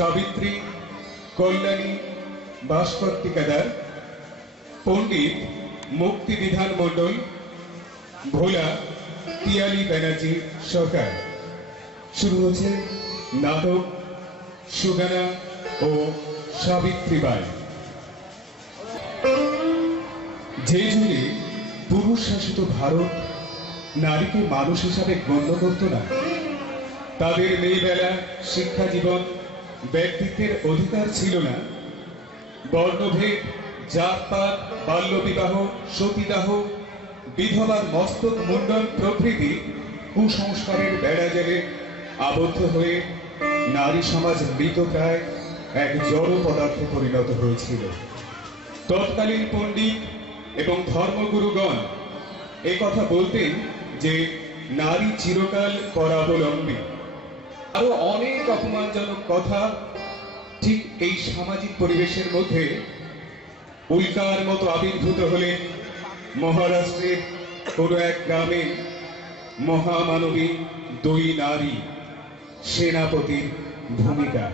সাবিত্রী, কল্যাণী ভাস্কর টিকাদার, পণ্ডিত মুক্তিবিধান মণ্ডল, ভোলা পিয়ালি ব্যানার্জি সরকার। শুরু হচ্ছে নাটক সুগানা ও সাবিত্রীবাই। যে যুগে পুরুষ শাসিত ভারত নারীকে মানুষ হিসাবে গণ্য করত না, তাদের মেয়েবেলা, শিক্ষা জীবন, ব্যক্তিত্বের অধিকার ছিল না, বর্ণভেদ, জাতপাত, বাল্যবিবাহ, সতীদাহ, বিধবার মস্তক মুন্ডন প্রভৃতি কুসংস্কারের বেড়াজালে আবদ্ধ হয়ে নারী সমাজ মৃতপ্রায় এক জড় পদার্থে পরিণত হয়েছিল। তৎকালীন পণ্ডিত এবং ধর্মগুরুগণ কথা বলতেন যে নারী চিরকাল পরাবলম্বী। আরো অনেক অপমানজনক কথা ঠিক এই সামাজিক পরিবেশের মধ্যে উল্কার মতো আবির্ভূত হলেন মহারাষ্ট্রের কোনো এক গ্রামে মহামানবী দুই নারী সেনাপতির ভূমিকা।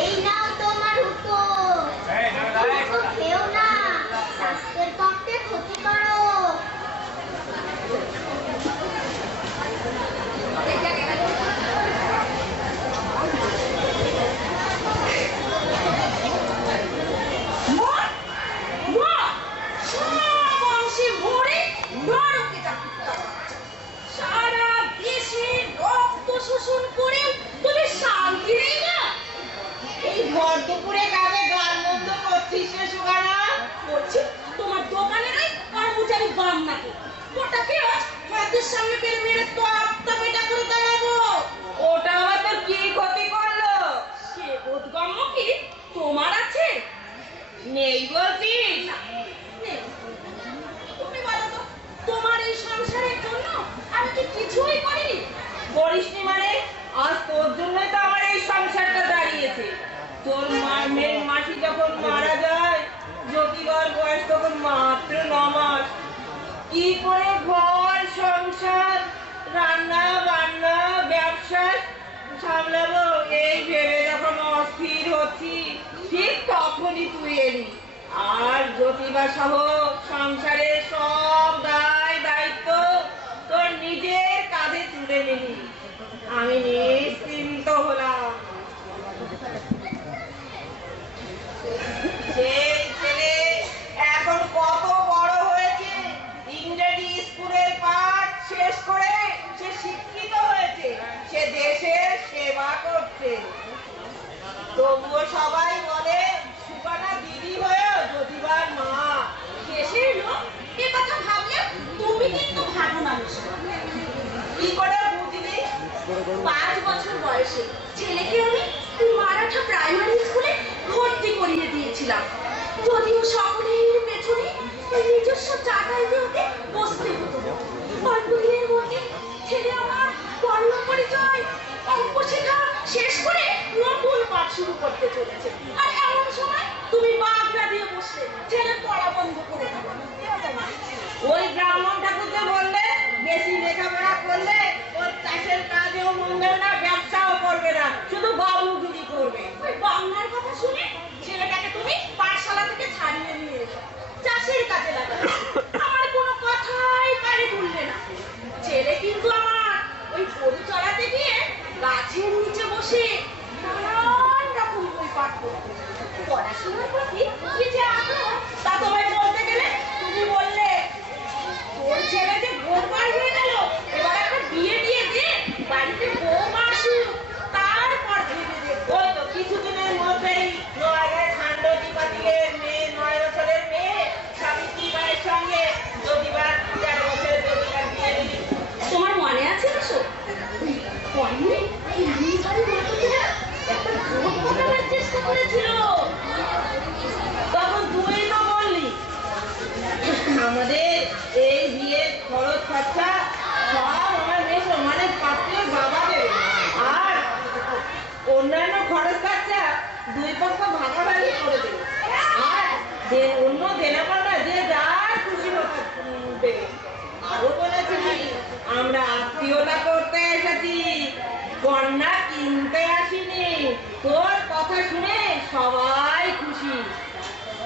এই নাও তোমার উত্তর। খেও না, স্বাস্থ্যের পক্ষে ক্ষতিকারক। সারা দেশে রক্ত শোষণ করে তুমি শান্তি নেই না? এই ভর দুপুরে কাজে গান বন্ধ করছিস রে সুগানা? করছি তোমার দোকানের ওই কর্মচারী বাম নাকি ওটাকে মাদের সামনে পেরে মেরে তো আত্মা পেটা করে দাঁড়াবো। ওটা আবার তোর কি ক্ষতি করলো? সে বোধগম্য কি তোমার আছে? নেই বলছিস? তুমি বলো তো, তোমার এই সংসারের জন্য আমি কি কিছুই করিনি? করিসনি মানে? আজ তোর জন্যই তো আমার এই সংসারটা দাঁড়িয়েছে। তোর মেয়ের মাসি যখন মারা যায়, জ্যোতিবার বয়স তখন মাত্র 9 মাস। কি করে ঘর সংসার, রান্না বান্না, ব্যবসা সামলাবো এই ভেবে যখন অস্থির হচ্ছি, ঠিক তখনই তুই এলি। আর জ্যোতিবা সহ সংসারের সব দায় দায়িত্ব তোর নিজের কাঁধে তুলে নিলি। আমি নিশ্চিন্ত হলাম। সেই ছেলে এখন কত বড় হয়েছে, ইংরেজি স্কুলের পাঠ শেষ করে সে শিক্ষিত হয়েছে, সে দেশের সেবা করছে। তবুও সবাই বলে সুগানা দিদি হয়েও জ্যোতিবার মা। দেশের লোক এ কথা ভাবলে তুমি কিন্তু ভালো মানুষ। কি করে বুঝলি? 5 বছর বয়সে ছেলেকে আমি মারাঠা প্রাইমারি স্কুলে ভর্তি করিয়ে দিয়েছিলাম। যদিও সকলের পেছনে নিজস্ব চাকাইতে ওকে বসতে হতো। অল্প দিনের মধ্যে ছেলে আমার বর্ণ পরিচয়, অঙ্ক শেখা শেষ করে নতুন পাঠ শুরু করতে চলেছে। আর এমন সময় তুমি বাগড়া দিয়ে বসলে, ছেলে পড়া বন্ধ করে দিল। ওই ব্রাহ্মণ ঠাকুরকে বললে বেশি লেখাপড়া করলে ওর চাষের কাজেও মন দেবে না, ব্যবসাও করবে না, শুধু বাবুগিরি করবে। ওই বাংলার কথা শুনে ছেলেটাকে তুমি পাঠশালা থেকে ছাড়িয়ে নিয়ে এসো, চাষের কাজে লাগাবে। আমার কোনো কথাই কানে তুললে না। ছেলে কিন্তু আমার ওই গরু চড়াতে গিয়ে গাছের নিচে বসে নানান রকম বই পাঠ করতে। পড়াশোনার প্রতি কি যে আগ্রহ তা তোমায় বলতে গেলে তুমি বললে তোর ছেলে যে গোলমাল হয়ে গেল, এবার একটা বিয়ে দিয়ে দে, বাড়িতে বৌমা আসুক, তারপর ভেবে দেব। ওই তো কিছুদিনের মধ্যেই নয়াগাঁয় খান্ডটি পাতিলের মেয়ে, 9 বছরের মেয়ে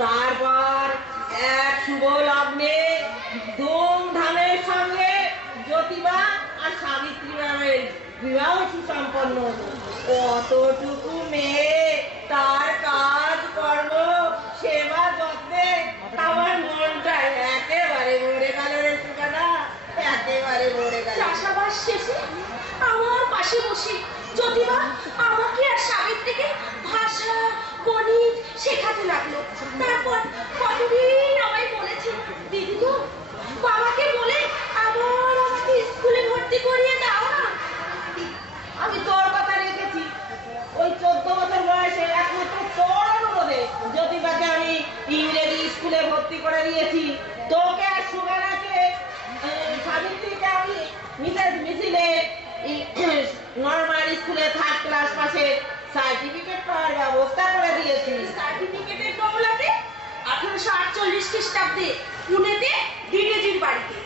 তারপর এক শুভ লগ্নে ধুমধামের সঙ্গে জ্যোতিবা আর সাবিত্রী ম্যামের বিবাহ সুসম্পন্ন হলো। কতটুকু মেয়ে তার কাজ কর্ম সেবা যত্নে আমার মনটা একেবারে মরে গেল রে সুগানা, একেবারে মরে গেল। চাষাবাস শেষে আমার পাশে বসে জ্যোতিবা আমাকে আর সাবিত্রীকে ভাষা গণিত শেখাতে লাগলো। তারপর কতদিন আমায় বলেছে, দিদি গো বাবাকে বলে আবার আমাকে স্কুলে ভর্তি করিয়ে দাও না। আমি তোর কথা রেখেছি। ওই 14 বছর বয়সে একমাত্র তোর অনুরোধে জ্যোতিবাকে আমি ইংরেজি স্কুলে ভর্তি করে দিয়েছি। তোকে আর সুগানাকে সাবিত্রীকে আমি মিছিলে নর্মাল স্কুলে 3rd ক্লাস পাশে সার্টিফিকেট পাওয়ার ব্যবস্থা করে দিয়েছি। সার্টিফিকেটের দৌলতে 1848 খ্রিস্টাব্দে পুনেতে দিদিজির বাড়িতে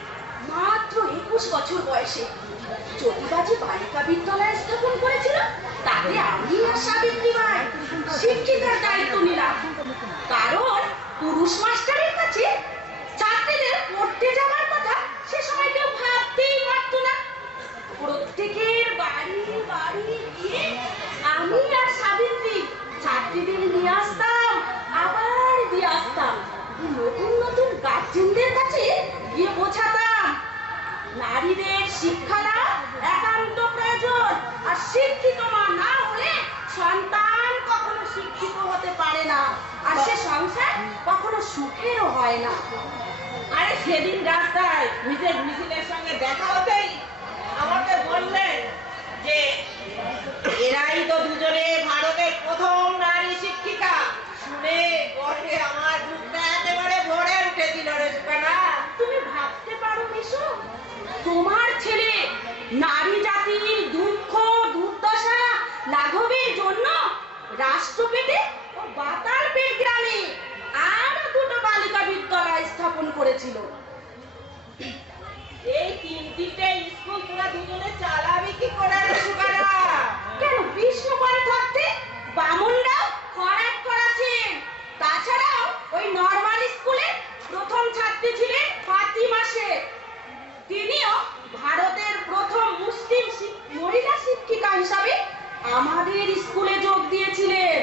মাত্র 21 বছর বয়সে জ্যোতিবাজি বালিকা বিদ্যালয় স্থাপন করেছিল। তাতে আমি আর সাবিত্রী ভাই শিক্ষিকার দায়িত্ব নিলাম। কারণ পুরুষ মাস্টারের কাছে ছাত্রীদের পড়তে যাওয়ার কথা সে সময় কেউ ভাবতেই পারত না। প্রত্যেকের বাড়ি বাড়ি গিয়ে আমি আর সাবিত্রী ছাত্রীদের নিয়ে আসতাম, আবার দিয়ে আসতাম। নতুন নতুন গার্জেনদের কাছে গিয়ে বোঝাতাম নারীদের শিক্ষা লাভ একান্ত প্রয়োজন, আর শিক্ষিত মা না হলে সন্তান কখনো শিক্ষিত হতে পারে না, আর সে সংসার কখনো সুখেরও হয় না। আরে সেদিন রাস্তায় মিছিলের সঙ্গে দেখা হতেই আমাকে বললেন যে এরাই তো দুজনে ভারতের প্রথম নারী শিক্ষিকা। শুনে গর্বে আমার বুকটা একেবারে ভরে উঠেছিল রে সুগানা। তুমি ভাবতে পারো মিশু, তোমার ছেলে নারী জাতির দুঃখ দুর্দশা লাঘবের জন্য রাষ্ট্রপেটে ও বাতালপেট গ্রামে আরো 2টো বালিকা বিদ্যালয় স্থাপন করেছিল। এই 3টিতে স্কুল তোরা দুজনে চালাবি কি করে রে সুগানা? কেন বিষ্ণুপাড়ে থাকতে বামুনরাও খরাট করাছেন। তাছাড়াও ওই নর্মাল স্কুলে প্রথম ছাত্রী ছিলেন ফাতিমা শেখ। তিনিও ভারতের প্রথম মুসলিম মহিলা শিক্ষিকা হিসাবে আমাদের স্কুলে যোগ দিয়েছিলেন।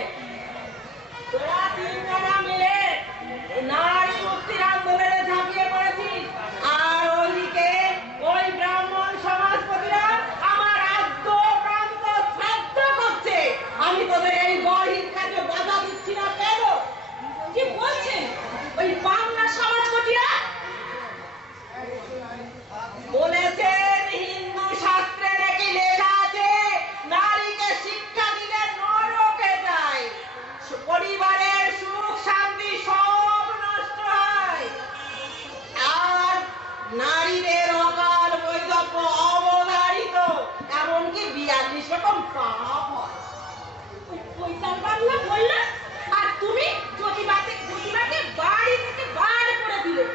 তোরা 3 জনা মিলে নারী মুক্তির আন্দোলনে ঝাঁপিয়ে পড়েছিস, আর ওইদিকে ওই ব্রাহ্মণ সমাজপতিরা আমার আদ্য প্রান্ত শ্রাদ্ধ করছে। আমি তোদের এই গহীন কাজে বাধা দিচ্ছি না কেন? কি বলছেন ওই বাংলা সমাজপতিরা? বলেছেন হিন্দু শাস্ত্রে নাকি লেখা আছে নারীকে শিক্ষা দিলে নরকে যায়, পরিবারের সুখ শান্তি সব নষ্ট হয়, আর নারীদের অকাল বৈধব্য অবধারিত, এমনকি 42 রকম পাপ হয়। ওইটার বাংলা বললেন, আর তুমি জ্যোতিবাকে বাড়ি থেকে বার করে দিলে।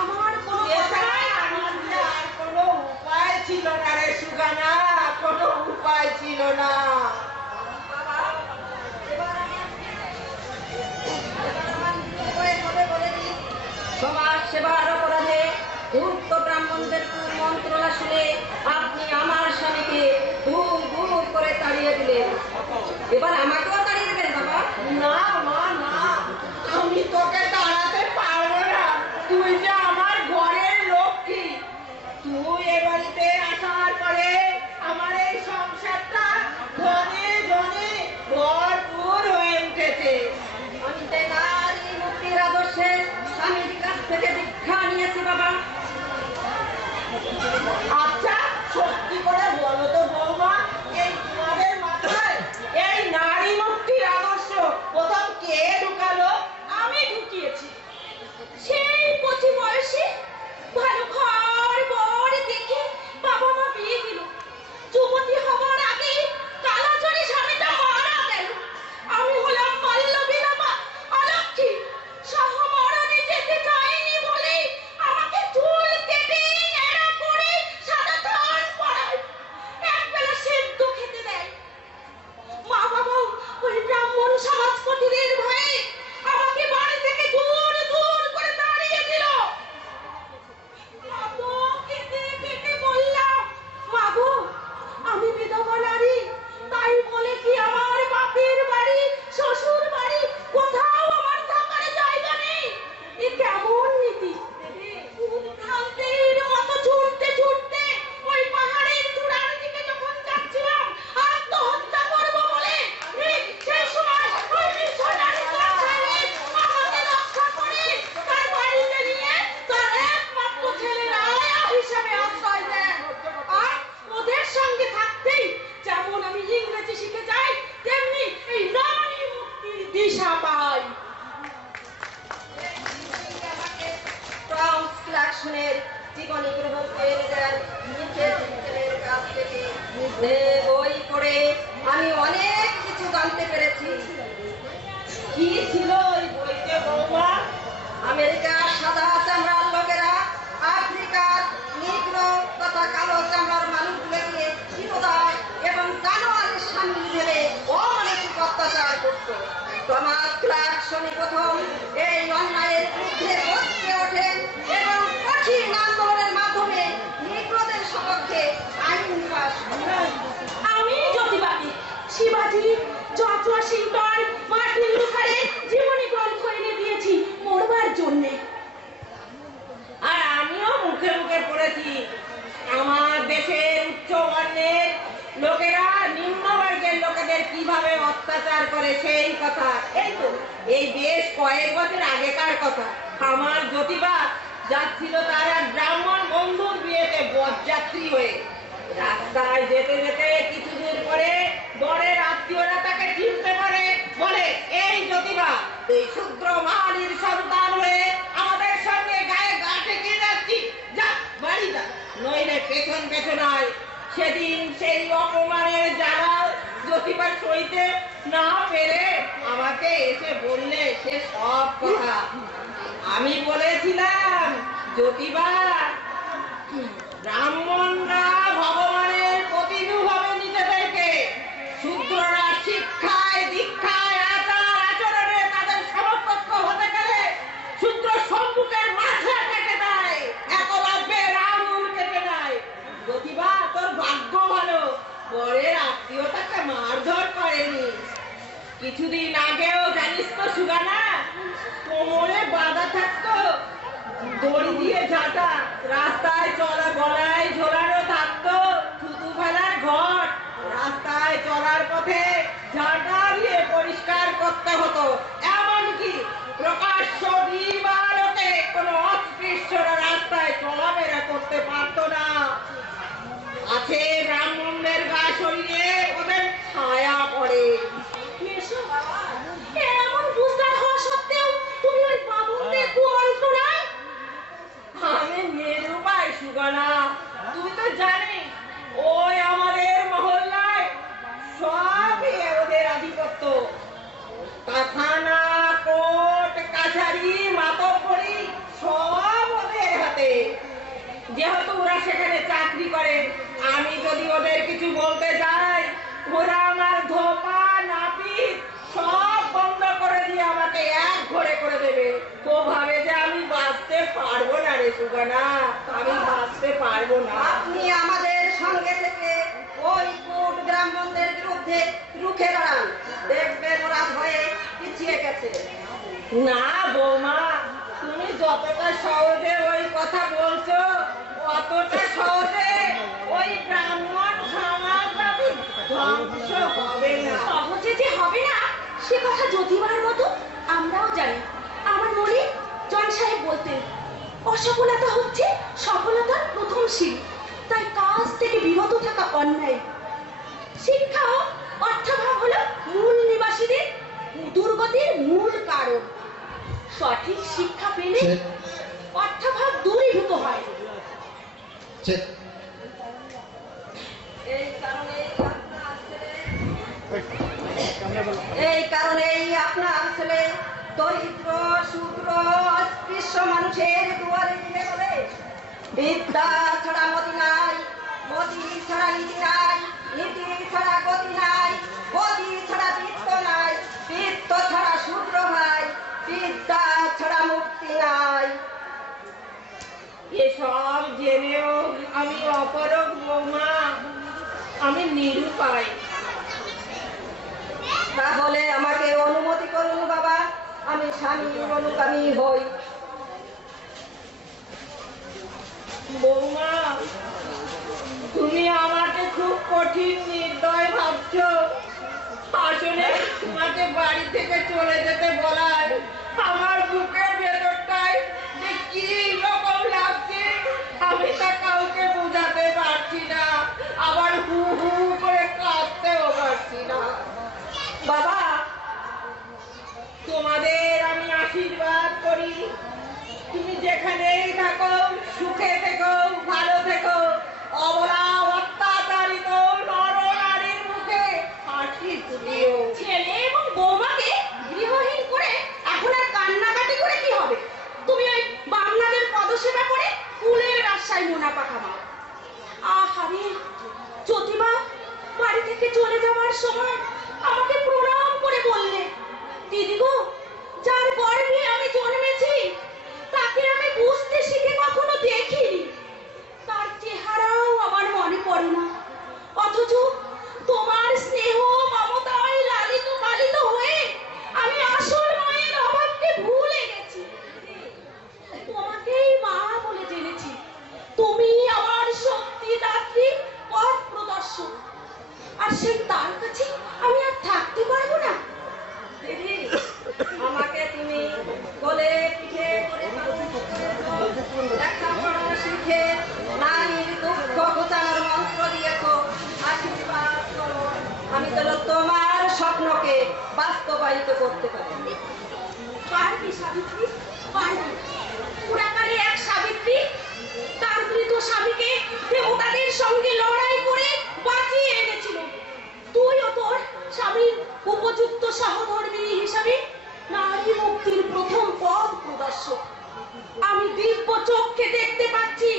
আমার কোনো এছাড়া কথাই আমার যে আর কোনো উপায় ছিল না রে সুগানা, কোনো উপায় ছিল না। সমাজ সেবার অপরাধে ধূর্ত ব্রাহ্মণদের মন্ত্রণা শুনে আপনি আমার স্বামীকে ধুম ধুম করে তাড়িয়ে দিলেন। এবার আমাকেও তাড়িয়ে দেবেন বাবা? না মা না, আমি তোকে তাড়াতে পারবো না। তুই যে আমার ঘরের লক্ষ্মী। তুই এ বাড়িতে আসার পরে আমার এই সংসারটা ধনে ধনে ভরপুর হয়ে উঠেছে। আমি তো নারী মুক্তির আদর্শে স্বামীর কাছ থেকে দীক্ষা নিয়েছি বাবা। আচ্ছা সত্যি করে বলো তো বৌমা, এই তোমাদের মাথায় এই নারী মুক্তির আদর্শ প্রথম কে ঢুকালো? আমি ঢুকিয়েছি। সেই কচি বয়সে ভালো ঘর বর দেখে বাবা মা বিয়ে দিল। যুবতী হবার আগে কালাচরি স্বামীটা মারা গেল। আমি হলাম পল্লবীরা বা অলক্ষী। সহমরণে যেতে চাইনি বলে আমাকে চুল কেটে ন্যাড়া করে বই পড়ে আমি অনেক কিছু জানতে পেরেছি। কি ছিল ওই বইতে বৌমা? আমেরিকার সাদা চামড়ার লোকেরা আফ্রিকার নিগ্রো তথা কালো চামড়ার মানুষগুলোকে চিরদার এবং জানোয়ারের সামিল ভেবে অমানসিক অত্যাচার করত। টমাস ক্লার্কসনই প্রথম এই অন্যায়ের বিরুদ্ধে গর্জে ওঠেন এবং কঠিন আন্দোলনের মাধ্যমে নিগ্রোদের সপক্ষে আইন পাস করেন। আমি জ্যোতিবাদী শিবাজি, জর্জ ওয়াশিংটন, মার্টিন লুথারের জীবনী গ্রন্থ এনে দিয়েছি পড়বার জন্যে। আর আমিও মুখে মুখে পড়েছি আমার দেশের উচ্চবর্ণের লোকেরা নিম্নবর্গের লোকেদের কিভাবে অত্যাচার করে সেই কথা। এই তো এই বেশ কয়েক বছর আগেকার কথা। আমার জ্যোতিবা যাচ্ছিল তার এক ব্রাহ্মণ বন্ধুর বিয়েতে বরযাত্রী হয়ে। রাস্তায় যেতে যেতে কিছু দূর পরে বরের আত্মীয়রা তাকে চিনতে পারে, বলে, এই জ্যোতিবা, এই শূদ্র মাহালির সন্তান হয়ে আমাদের সঙ্গে গায়ে গা ঠেকিয়ে যাচ্ছি, যা বাড়ি যা, নইলে পেছন পেছন আয়। সেদিন সেই অপমানের জ্বালা জ্যোতিবা সইতে না পেরে আমাকে এসে বললে সে সব কথা। আমি বলেছিলাম, জ্যোতিবা, ব্রাহ্মণরা ভগবানের প্রতিভূ ভাবে নিজেদেরকে, শূদ্ররা শিক্ষায় দীক্ষায় আচার আচরণে তাদের সমকক্ষ হতে গেলে শূদ্র সম্মুখের মাথা কেটে দেয়, একলব্যের আঙুল কেটে দেয়। জ্যোতিবা, তোর ভাগ্য ভালো, বরের আত্মীয় তাকে মারধর করেনি। কিছুদিন আগেও জানিস তো সুগানা, কোমরে বাঁধা থাকতো দড়ি দিয়ে ঝাঁটা, রাস্তায় চলা গলায় ঝোলানো থাকতো থুতু ফেলার ঘট, রাস্তায় চলার পথে ঝাঁটা দিয়ে পরিষ্কার করতে হতো। এমনকি প্রকাশ্য দিবালোকে কোনো অস্পৃশ্যরা রাস্তায় চলাফেরা করতে পারতো না। আছে ব্রাহ্মণদের গা শরীরে ওদের ছায়া পড়ে। এসো বাবা, এমন বুঝদার হওয়া সত্ত্বেও তুমি ওই বাবুদের কুমন্ত্রণায়। আমি নিরুপায় সুগনা, তুই তো জানিস ওই আমাদের মহল্লায় সবই ওদের আধিপত্য। থানা, কোর্ট, কাছারি, মাতব্বরি সব ওদের হাতে। যেহেতু ওরা সেখানে চাকরি করে, আমি যদি ওদের কিছু বলতে যাই, ওরা আমার ধোপা নাপিত সব বন্ধ করে দিয়ে আমাকে এক ঘরে করে দেবে। তো ভাবে যে আমি বাঁচতে পারবো না রে সুগানা, আমি বাঁচতে পারবো না। আপনি আমাদের সঙ্গে থেকে ওই কোট ব্রাহ্মণদের বিরুদ্ধে রুখে দাঁড়ান, দেখবেন ওরা ভয়ে পিছিয়ে গেছে। না বৌমা, তুমি যতটা সহজে ওই কথা বলছো, অতটা সহজে ওই ব্রাহ্মণ সমাজবাদী ধ্বংস হবে না। সহজে যে হবে না সে কথা জ্যোতিবার মতো আমরাও জানি। আমার মনে জন সাহেব বলতেন, অসফলতা হচ্ছে সফলতার প্রথম সিঁড়ি, তাই কাজ থেকে বিরত থাকা অন্যায়। শিক্ষা ও অর্থাভাব হলো মূল নিবাসীদের দুর্গতির মূল কারণ। সঠিক শিক্ষা পেলে অর্থাভাব দূরীভূত হয়। এই কারণেই আপনার ছেলে দরিদ্র শূদ্র অস্পৃশ্য মানুষের দুয়ারে গিয়ে বলে, বিদ্যা ছাড়া মতি নাই, মতি ছাড়া নীতি নাই, নীতি ছাড়া গতি নাই, গতি ছাড়া বৃত্ত নাই, বৃত্ত ছাড়া শূদ্র ভাই, বিদ্যা ছাড়া মুক্তি নাই। এসব জেনেও আমি অপরগ বৌমা, আমি নিরুপায়। তাহলে আমাকে অনুমতি করুন বাবা, আমি স্বামীর অনুগামী হই। বৌমা, তুমি আমাকে খুব কঠিন নির্দয় ভাবছো। আসলে তোমাকে বাড়ি থেকে চলে যেতে বলায় আমার বুকের ভেতরটায় যে কি রকম লাগছে আমি তা কাউকে বোঝাতে পারছি না, আবার হু হু করে কাঁদতেও পারছি না। বাবা, তোমাদের আমি আশীর্বাদ করি, তুমি যেখানেই থাকো সুখে থেকো, ভালো থেকো, অবলা অত্যাচারিত নর থেকে চলে যাওয়ার সময় আমাকে প্রণাম করে বললে, দিদি গো, যার গর্ভে আমি জন্মেছি তাকে আমি বুঝতে শিখে কখনো দেখিনি, তার চেহারাও আমার মনে পড়ে না, অথচ তোমার স্নেহ মমতায় লালিত পালিত হয়ে আমি আসল মায়ের অভাবকে ভুলে গেছি। তোমাকেই মা বলে জেনেছি, তুমি আমার শক্তি দাত্রী, পথ প্রদর্শক, আর সেই তার কাছে আমি আর থাকতে পারবো না। দিদি, আমাকে তুমি কোলে পিঠে করে লেখাপড়া শিখে নারীর দুঃখ ঘোচানোর মন্ত্র দিয়েছো, আশীর্বাদ করো আমি যেন তোমার স্বপ্নকে বাস্তবায়িত করতে পারি। পারবি সাবিত্রী, পারবি। পুরাকালে এক সাবিত্রী তার মৃত স্বামীকে দেবতাদের সঙ্গে লড়াই করে বাঁচিয়ে এনেছিল। তুইও তোর স্বামীর উপযুক্ত সহধর্মিণী হিসাবে নারী মুক্তির প্রথম পথ প্রদর্শক। আমি দিব্য চোখে দেখতে পাচ্ছি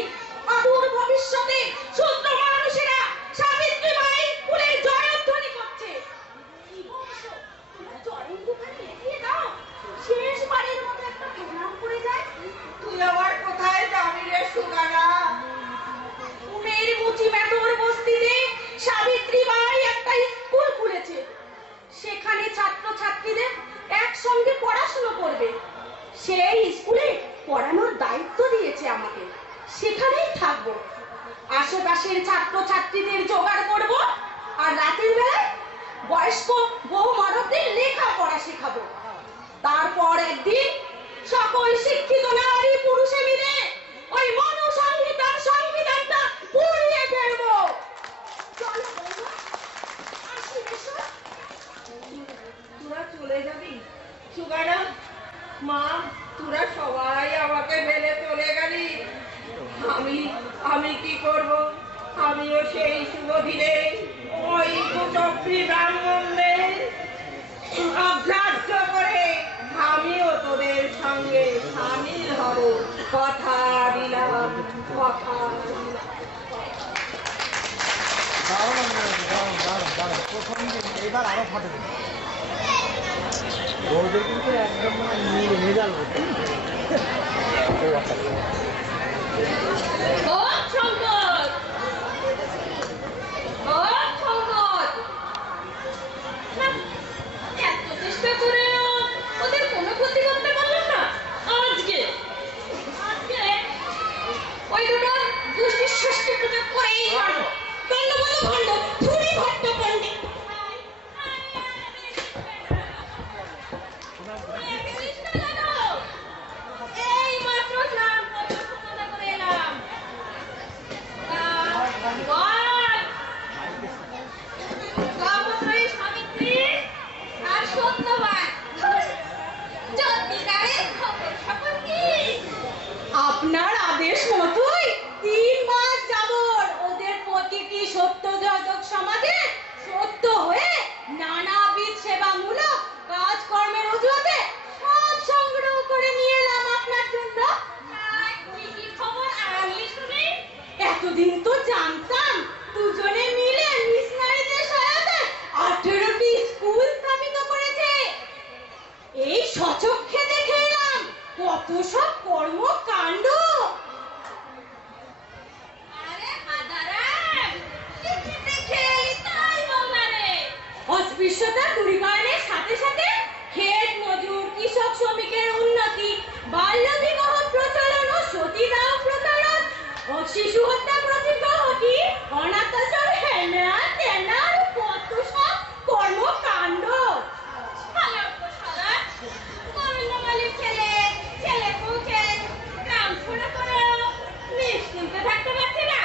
অদূর ভবিষ্যতে শূদ্র মানুষেরা সাবিত্রী মায়ের কুলের জয়ধ্বনি করছে। কি বলছো? তোমরা জয়ধ্বনি এগিয়ে দাও, শেষবারের মতো একটা প্রণাম করে যায়। তুই আবার কোথায় যাবি রে সুগানা? পুনের মুচি মেটর বস্তিতে সাবিত্রী বাই একটা স্কুল খুলেছে, সেখানে ছাত্রছাত্রীদের একসঙ্গে পড়াশোনা করবে। সেই স্কুলে পড়ানোর দায়িত্ব দিয়েছে আমাকে, সেখানেই থাকবো। আশেপাশের ছাত্রছাত্রীদের জোগাড় করব, আর রাতের বেলায় বয়স্ক বহু মানবদের লেখাপড়া শেখাবো। তারপর একদিন সকল শিক্ষিত নারী পুরুষে মিলে ওই মনুসংহিতার সংবিধানটা পুড়িয়ে ফেলবো। চলো বৌমা, আসি এসো। তোরা চলে যাবি সুগানা? মা, তোরা সবাই আমাকে ফেলে চলে গেলি, আমি কি করব? আমিও সেই শুভ দিনে ওই কুচক্রী ব্রাহ্মণদের অগ্রাহ্য করে আমিও তোদের সঙ্গে সামিল হব। কথা দিলাম, কথা দিলাম। দাঁড়ান প্রথম দিন, এবার আরো ফটো দিন। বউদের কিন্তু একদম মানে মেজাল হতো। ও সংকট, ও সংকট, এত চেষ্টা করে ওদের কোনো ক্ষতি করতে পারলাম না। আজকে ওই দুটো দুষ্টির ষষ্ঠী পুজো করেই মারবো। দণ্ড বলো ভণ্ড, ধুরি ভট্ট পণ্ডিত। এই মাত্র স্নান করে এলাম। কামত্রয়ী সাবিত্রী আর সত্যবান সত্যিকারের খবর সকল কি? আপনার আদেশ মতোই 3 মাস যাবত ওদের প্রতিটি সত্যযাজক সমাজে সত্য হয়ে নানাবিধ সেবামূলক কাজকর্মের অজুহাতে সব সংগ্রহ করে নিয়ে এলাম আপনার জন্য। কি খবর আনলি শুনি? এতদিন তো জানতাম দুজনে মিলে মিশনারিদের সহায়তায় 18টি স্কুল স্থাপিত করেছে। এই সচক্ষে দেখে এলাম কত সব কর্মকাণ্ড। আরে মাদারাম, কি দেখে এলি তাই বলনা রে। অস্পৃশ্যতা দূরীকরণের সাথে সাথে ক্ষেত মজুর, কৃষক শ্রমিকের উন্নতি, বাল্য বিবাহ প্রচলন ও সতীদাহ প্রচলন ও শিশু হত্যা প্রতিরোধী, অনাথ আশ্রম, হেনা তেনা আর কত সব কর্মকাণ্ড। গোবিন্দমালির ছেলে পৌঁছে গ্রাম ছোট করে নিশ্চিন্তে থাকতে পারছে না।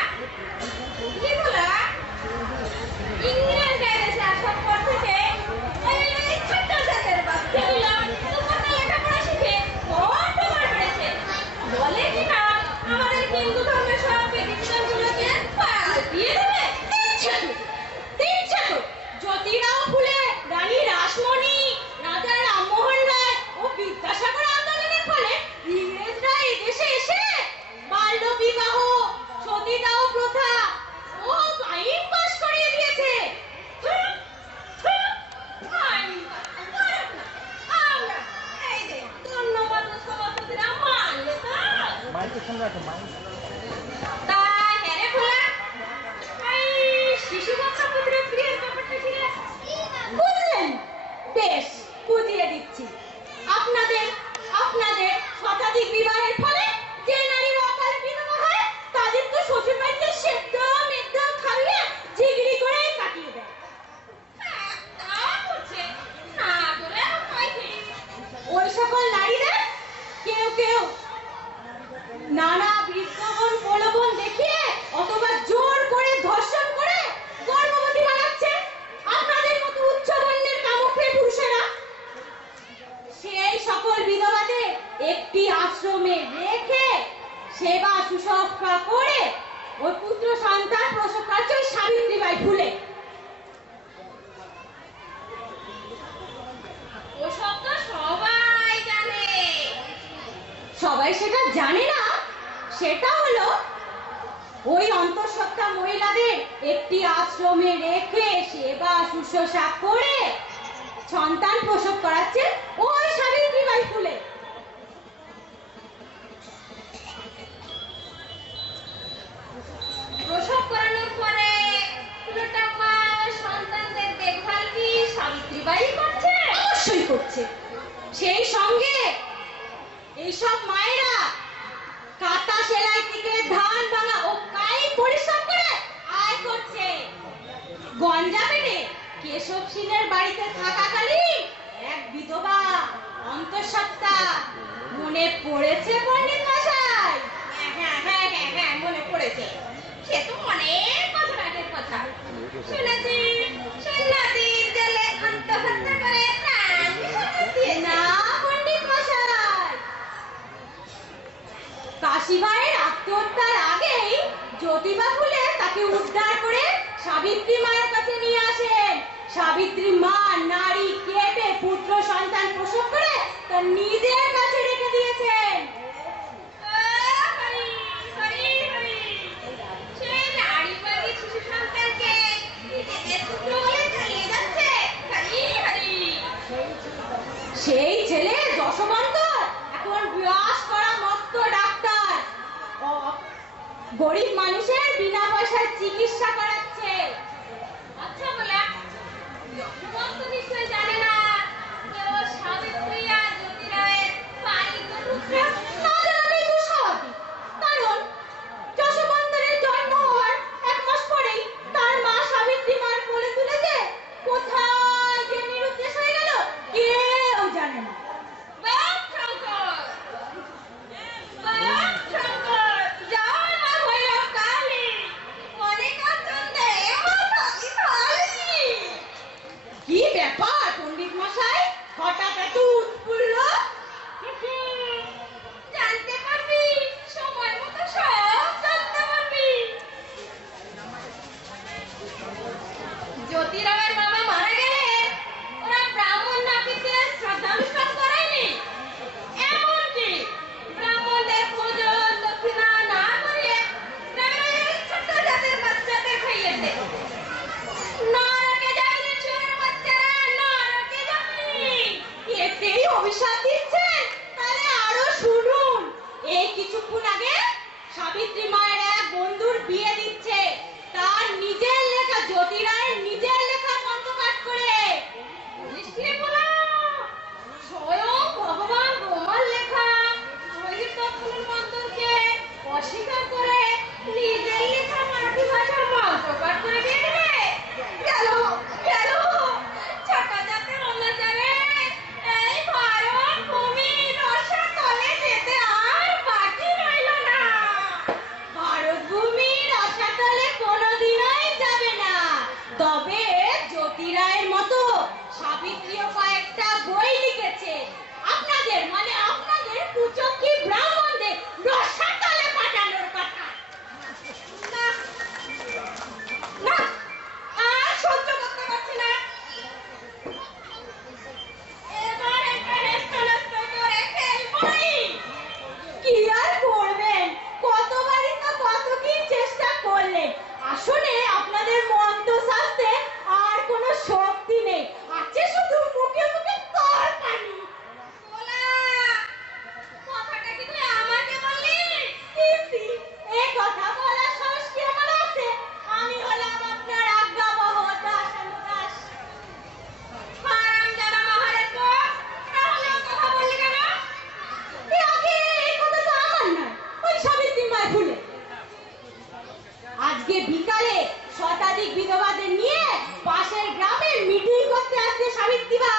কি বলা? ইংরেজ এসে আসার পর থেকে এই ছোট্ট জাতের বাচ্চাগুলো কত লেখাপড়া শিখে বড্ড বার বেড়েছে। বলে কি না আমাদের হিন্দু ধর্মের সব বেদিক গুলোকে পাল্টিয়ে জানে না সেটা হলো ওই অন্তঃসত্ত্বা মহিলাদের একটি আশ্রমে রেখে সেবা শুশ্রূষা করে সন্তান প্রসব করাচ্ছে ওই সাবিত্রীবাই ফুলে। প্রসব করানোর পরে পুরোটা মা সন্তানদের দেখভাল কি সাবিত্রীবাই করছে? অবশ্যই করছে। সেই সঙ্গে এইসব মায়েরা কাঁথা সেলাই থেকে ধান ভাঙা ও কায়িক পরিশ্রম করে আয় করছে। গঞ্জামেনে কেশব সিংহের বাড়িতে থাকাকালীন এক বিধবা অন্তঃসত্ত্বা মনে পড়েছে পণ্ডিত মশাই? হ্যাঁ মনে পড়েছে। সে তো অনেক বছর আগের কথা। শুনেছি সন্ন্যাসীর জেলে আত্মহত্যা করে প্রাণ বিসর্জন দিয়েছে। না পণ্ডিত মশাই, কাশীবাইয়ের আত্মহত্যার আগেই জ্যোতিবা ফুলে তাকে উদ্ধার করে সাবিত্রী মায়ের কাছে নিয়ে আসেন। সাবিত্রী মা নারী কেটে পুত্র সন্তান প্রসব করে তার নিজের কাছে রেখে দিয়েছেন। সেই নারীবাদী শিশু সন্তানকে নিজেদের পুত্র বলে চালিয়ে যাচ্ছে। সেই ছেলে যশবন্ত এখন বিয়াস করা মস্ত ডাক্তার, গরিব মানুষের বিনা পয়সায় চিকিৎসা করাচ্ছে। আচ্ছা বলে যশবন্ত নিশ্চয় জানে না কেউ সাবিত্রী আর জ্যোতি রায়ের পালিত পুত্র। না জানাটাই তো স্বাভাবিক, কারণ যশবন্তরের জন্ম হওয়ার 1 মাস পরেই তার মা সাবিত্রী মার কোলে তুলেছে। কোথায় যে নিরুদ্দেশ হয়ে গেল কেউ জানে না। বাপ শঙ্কর, জয় মা ভৈরব কালী, মনিকাঞ্চনে মাতাজি কালী। কি ব্যাপার পণ্ডিত মশাই, হঠাৎ এত উৎফুল্ল? জানতে পারবি, সময় মতো সব জানতে পারবি। জ্যোতিরামের বাবা মারা গেলে ওরা ব্রাহ্মণ নাপিতদের শ্রদ্ধানুষ্ঠান করায়নি। এমনকি ব্রাহ্মণদের ভোজন দক্ষিণা না করিয়ে গ্রামের ছোট জাতের বাচ্চাদের খাইয়েছে। নরকে যাবি চোরের বাচ্চারা, নরকে যাবি। এতেই অভিশাপ দিচ্ছেন? তাহলে আরো শুনুন। এই কিছুক্ষণ আগে সাবিত্রী মায়ের এক বন্ধুর বিয়ে দিচ্ছে, তার নিজের লেখা জ্যোতি রায়ের নিজের লেখা মন্ত্রপাঠ করে। মিষ্টি বলা স্বয়ং ভগবান ব্রহ্মার লেখা শহীদ দক্ষিণের মন্ত্রকে অস্বীকার করে নিজের লেখা মারাঠি ভাষার মন্ত্রপাঠ করে দিয়ে দেবে। গেল ছোট জাতের অত্যাচারে এই ভারত ভূমি রসার তলে যেতে আর বাকি রইল না। ভারত ভূমির রসাতলে কোনোদিনই যাবে না। তবে জ্যোতি রায়ের মতো সাবিত্রীও কয়েকটা বই লিখেছে আপনাদের, মানে আপনাদের কুচক্রী ব্রাহ্মণদের রসাতলে পাঠানোর কথা। না, না, আর সহ্য করতে পারছি না। এবার একটা হেস্তনেস্ত করে ফেলবই। কি আর করবেন, কতবারই না কত কি চেষ্টা করলেন। আসলে আপনাদের মন্ত্র শাস্ত্রে আর কোনো শক্তি নেই, আছে শুধু মুখে মুখে তরকারি। বলা, কথাটা কি তুই আমাকে বললি? কিন্তু এই কথা বলার সাহস কি আমার আছে? আমি হলাম আপনার আজ্ঞাবহ দাসানুদাস। হারামজাদা মহারাজ গো, তাহলে ও কথা বললি কেন? এই কথা তো আমার নয়, ওই সাবিত্রী মায়ের ভুলে। আজকে বিকালে শতাধিক বিধবাদের নিয়ে পাশের গ্রামে মিটিং করতে আসছে সাবিত্রী মা।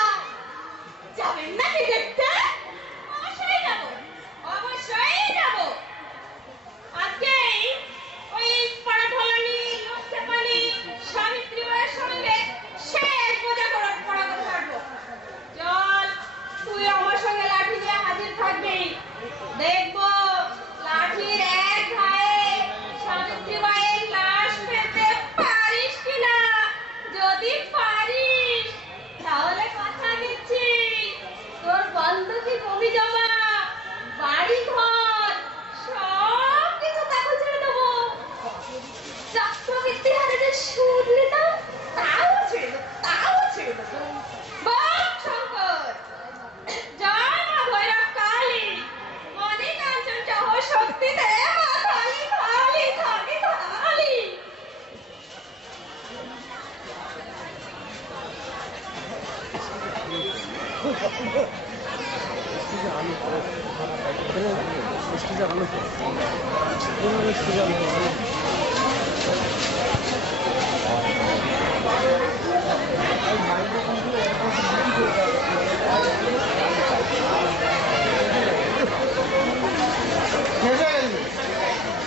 যাবেন নাকি দেখতে? অবশ্যই যাবো, অবশ্যই যাবো। আজকেই ওই পাড়াঢলানি লোকসেপানি সাবিত্রী মায়ের সঙ্গে শেষ বোঝা পড়া করে থাকবো। চল, তুই আমার সঙ্গে লাঠি নিয়ে হাজির থাকবি। দেখবো লাঠির এক ঘায়ে সাবিত্রী মায়ের লাশ ফেলতে পারিস কিনা। যদি পারিস তাহলে কথা দিচ্ছি, তোর বন্ধকি জমি জমা, বাড়ি ঘর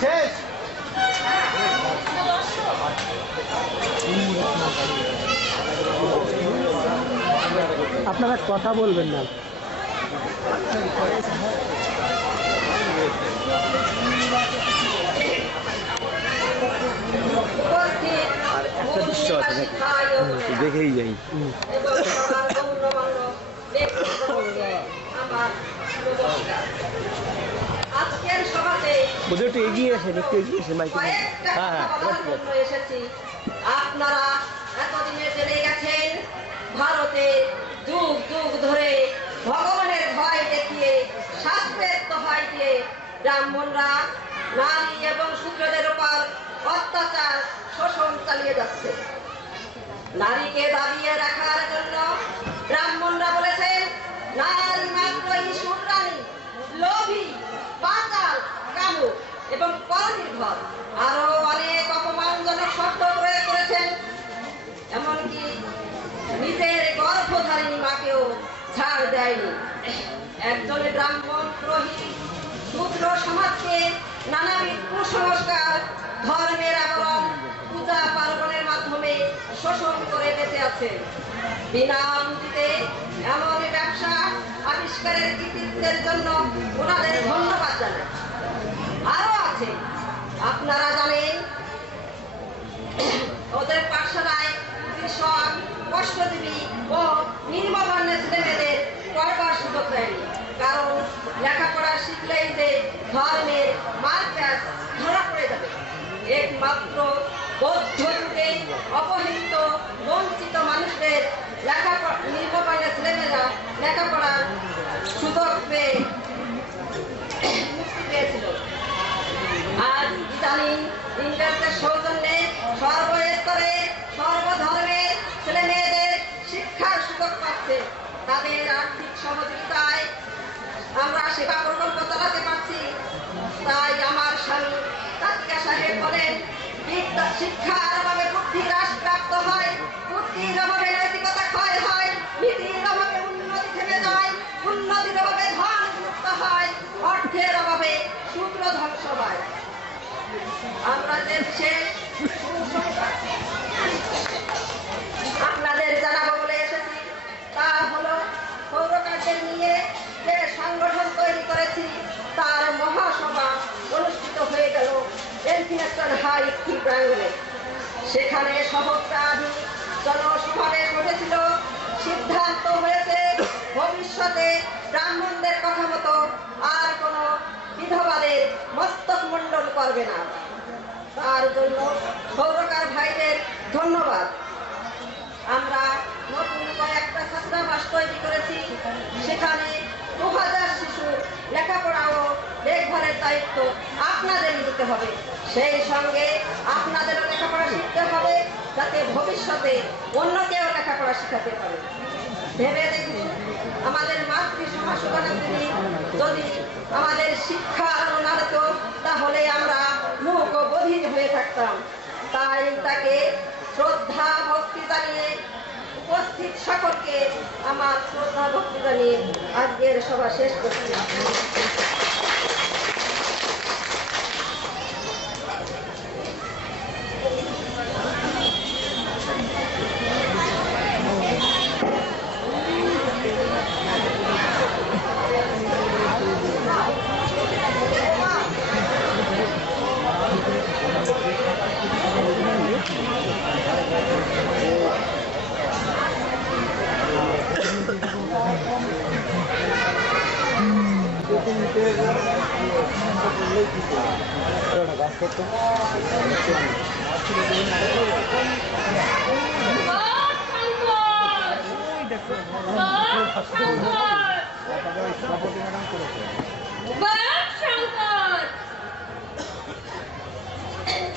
শেষ আপনারা কথা বলবেন না উপস্থিত আর একটা দৃশ্য আছে নাকি? শিক্ষায় দেখেই যাই এবং সবার গণ্যমান্য ব্যক্তিবর্গকে আমার নমস্কার। আজকের সভাতে বোধ একটু এগিয়ে আসেন, একটু এগিয়ে আসেন মাইকে। কয়েকটা হ্যাঁ কথা হ্যাঁ, বলার জন্য এসেছি। আপনারা এতদিনে জেনে গেছেন ভারতে যুগ যুগ ধরে ভগবানের ভয় দেখিয়ে শাস্ত্রের দোহাই দিয়ে ব্রাহ্মণরা নারী এবং শূদ্রদের উপর অত্যাচার শোষণ চালিয়ে যাচ্ছে। নারীকে দাবিয়ে রাখার জন্য ব্রাহ্মণরা বলেছেন নারী মাত্রই সুরানী, লোভী, পাতাল, কামুক এবং পরনির্ভর আরো অনেক অপমানজনক শব্দ প্রয়োগ করেছেন। এমনকি নিজের গর্ভধারিণী মাকেও ছাড় দেয়নি। একজন ব্রাহ্মণ পুরোহিত শূদ্র সমাজকে নানাবিধ কুসংস্কার, ধর্মের আবরণ, পূজা পার্বণের মাধ্যমে শোষণ করে বেঁচে আছে। বিনা পুঁজিতে এমন ব্যবসা আবিষ্কারের কৃতিত্বের জন্য ওনাদের ধন্যবাদ জানাই। আরো আছে, আপনারা জানেন ওদের পাঠশালায় কৃষক, কষ্টজীবী ও নিম্নবর্ণের ছেলেমেয়েদের পড়বার সুযোগ দেয়নি। কারণ লেখাপড়া শিখলেই যে ধর্মের মার্ক্যাস ধরা পড়ে যাবে। একমাত্র বৌদ্ধ যুগে অবহেলিত বঞ্চিত মানুষদের লেখাপড়া নিম্নবর্ণের ছেলেমেয়েরা লেখাপড়ার সুযোগ পেয়ে মুক্তি পেয়েছিল। আজ ইদানিং ইংরেজদের সৌজন্যে সর্বস্তরে সর্বধর্মের ছেলে মেয়েদের শিক্ষার সুযোগ পাচ্ছে। তাদের আর্থিক সহযোগিতায় আমরা সেবা প্রকল্প চালাতে পারছি। তাই আমার স্বামী তাত্তিকা সাহেব বলেন বিদ্যা শিক্ষার অভাবে বুদ্ধি হ্রাস প্রাপ্ত হয়, বুদ্ধির অভাবে নৈতিকতা ক্ষয় হয়, নীতির অভাবে উন্নতি থেমে যায়, উন্নতির অভাবে ধন মুক্ত হয়, অর্থের অভাবে শূদ্র ধ্বংস হয়। আমরা যে বিশেষ আপনাদের জানাবো বলে এসেছি তা হলো পৌরকার্যের নিয়ে যে সংগঠন তৈরি করেছি তার মহাসভা অনুষ্ঠিত হয়ে গেল ইন্টারন্যাশনাল হাই স্কুল প্রাঙ্গণে। সেখানে সহস্রাধিক জনসমাবেশ ঘটেছিল। সিদ্ধান্ত হয়েছে ভবিষ্যতে ব্রাহ্মণদের কথা মতো আর কোনো বিধবাদের মস্তক মণ্ডল করবে না। তার জন্য সৌরকার ভাইদের ধন্যবাদ। আমরা নতুন কয়েকটা ছাত্রাবাস তৈরি করেছি। সেখানে 2000 শিশুর লেখাপড়া ও দেখভালের দায়িত্ব আপনাদের নিতে হবে। সেই সঙ্গে আপনাদেরও লেখাপড়া শিখতে হবে যাতে ভবিষ্যতে অন্য কেউ লেখাপড়া শিখাতে পারে। ভেবে দেখুন আমাদের মাতৃ সমাজ সুধানেত্রী যদি আমাদের শিক্ষা আলোচনা হতো তাহলে আমরা মুখ ও বধির হয়ে থাকতাম। তাই তাকে শ্রদ্ধা ভক্তি জানিয়ে উপস্থিত সকলকে আমার শ্রদ্ধা ভক্তি জানিয়ে আজকের সভা শেষ করছি।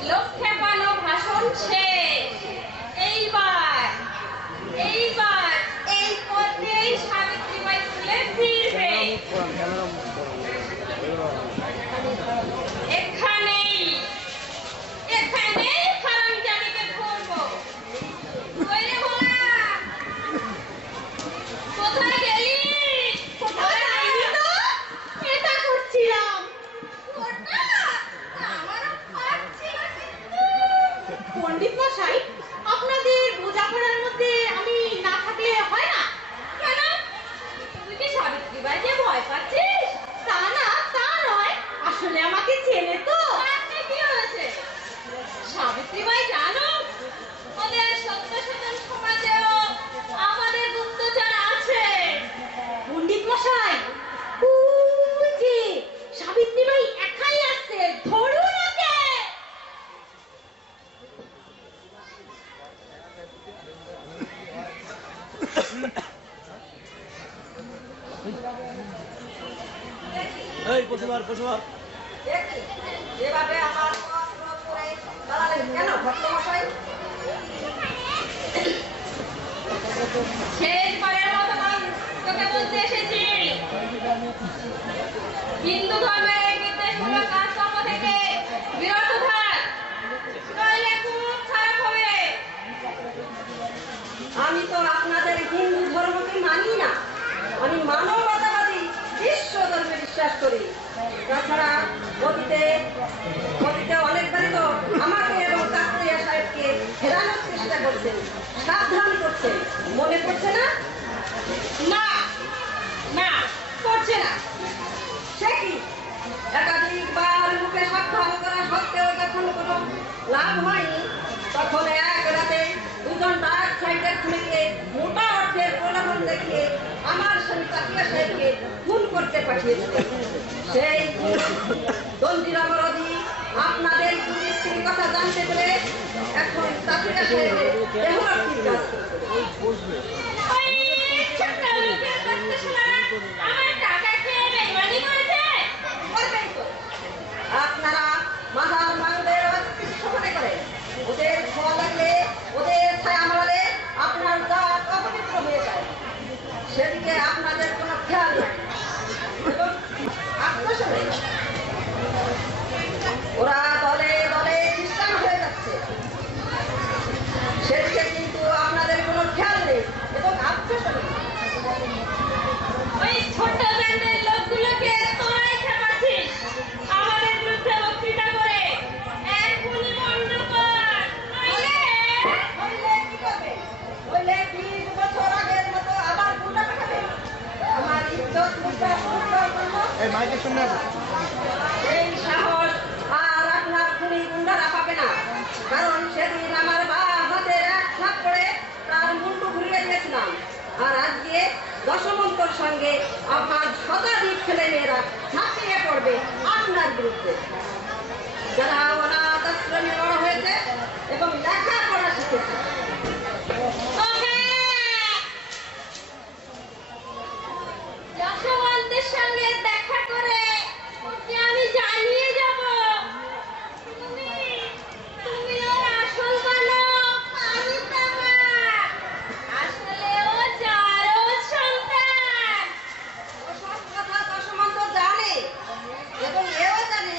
লক্ষ্যে পানো ভাষণ শেষ। এইবার এই পথেই সাবিত্রী এই পশুমার পশুমার দেখি যেভাবে আমার পথ রোধ করে দাঁড়ালেন কেন ভদ্রমশাই? শেষবারের মতো তোকে বলতে এসেছি, হিন্দু ধর্মের এই বিদ্বেষমূলক কাজকর্ম থেকে বিরত থাক, নইলে খুব খারাপ হবে। আমি তো আপনাদের হিন্দু ধর্মকে মানি না, আমি মানবতাবাদী বিশ্ব ধর্মে বিশ্বাস করি। তাছাড়া অতীতে অনেকবারই তো আমাকে এবং কাকরিয়া সাহেবকে ফেরানোর চেষ্টা করছেন, সাবধান করছেন, মনে পড়ছে না? না না, করছে না। সে কি একাধিকবার মুখে সাবধান করা সত্ত্বেও যখন কোনো লাভ হয়নি, তখন এক রাতে দুজন ডাক সাইডে খুলে গিয়ে মোটা অর্থের প্রলোভন দেখিয়ে আমার স্বামী কাকিয়া সাহেবকে খুন করতে পাঠিয়েছিল। সেই দন্ডির অপরাধী আপনাদের কুকীর্তির কথা জানতে পেরে এখন কাকিয়া সাহেবের দেহরক্ষীর কাজ করছে। ওই ছোট্ট লোকের কথা শোনা, আমার টাকা খেয়ে বেইমানি করেছে। করবেই তো। আপনারা মাথার মানুষদের অস্তিত্ব মনে করেন, ওদের ছোঁয়া লাগলে, ওদের ছায়া মারলে আপনার জাত অপবিত্র হয়ে যায়। সেদিকে আপনাদের কোনো খেয়াল নাই এবং আপনার সঙ্গে ওরা দলে দলে খ্রিস্টান হয়ে যাচ্ছে, সেদিকে কিন্তু আপনাদের কোনো খেয়াল নেই এবং আপনার সঙ্গে ওই ছোট ব্যান্ডের লোকগুলোকে তোরাই খেপাচ্ছিস আমাদের বিরুদ্ধে বক্তৃতা করে। এখনই বন্ধ কর, নইলে হইলে কি করবে? হইলে 20 বছর আগের মতো আবার গুন্ডা পাঠাবে? আমার ইজ্জত মুদ্রা সুরক্ষার জন্য এই মাইকের সামনে আসো। এই সাহস আর আপনার খুনি গুন্ডারা পাবে না, কারণ সেদিন আমার বাঁ হাতের এক থাপ্পড়ে তার মুন্ডু ঘুরিয়ে দিয়েছিলাম। আর আজকে দশমন্তর সঙ্গে আপনার শতাধিক ছেলে মেয়েরা ঝাঁপিয়ে পড়বে আপনার বিরুদ্ধে, যারা অনাথ আশ্রমে বড় হয়েছে এবং লেখাপড়া শিখেছে। ওকে যশোবন্তের সঙ্গে দেখা করে ওকে আমি জানিয়ে যাব তুমি ওর আসল বালক, আমি তামাক। আসলে ও যারও সন্তান। ওসব কথা দশমন্ত জানে এবং এও জানে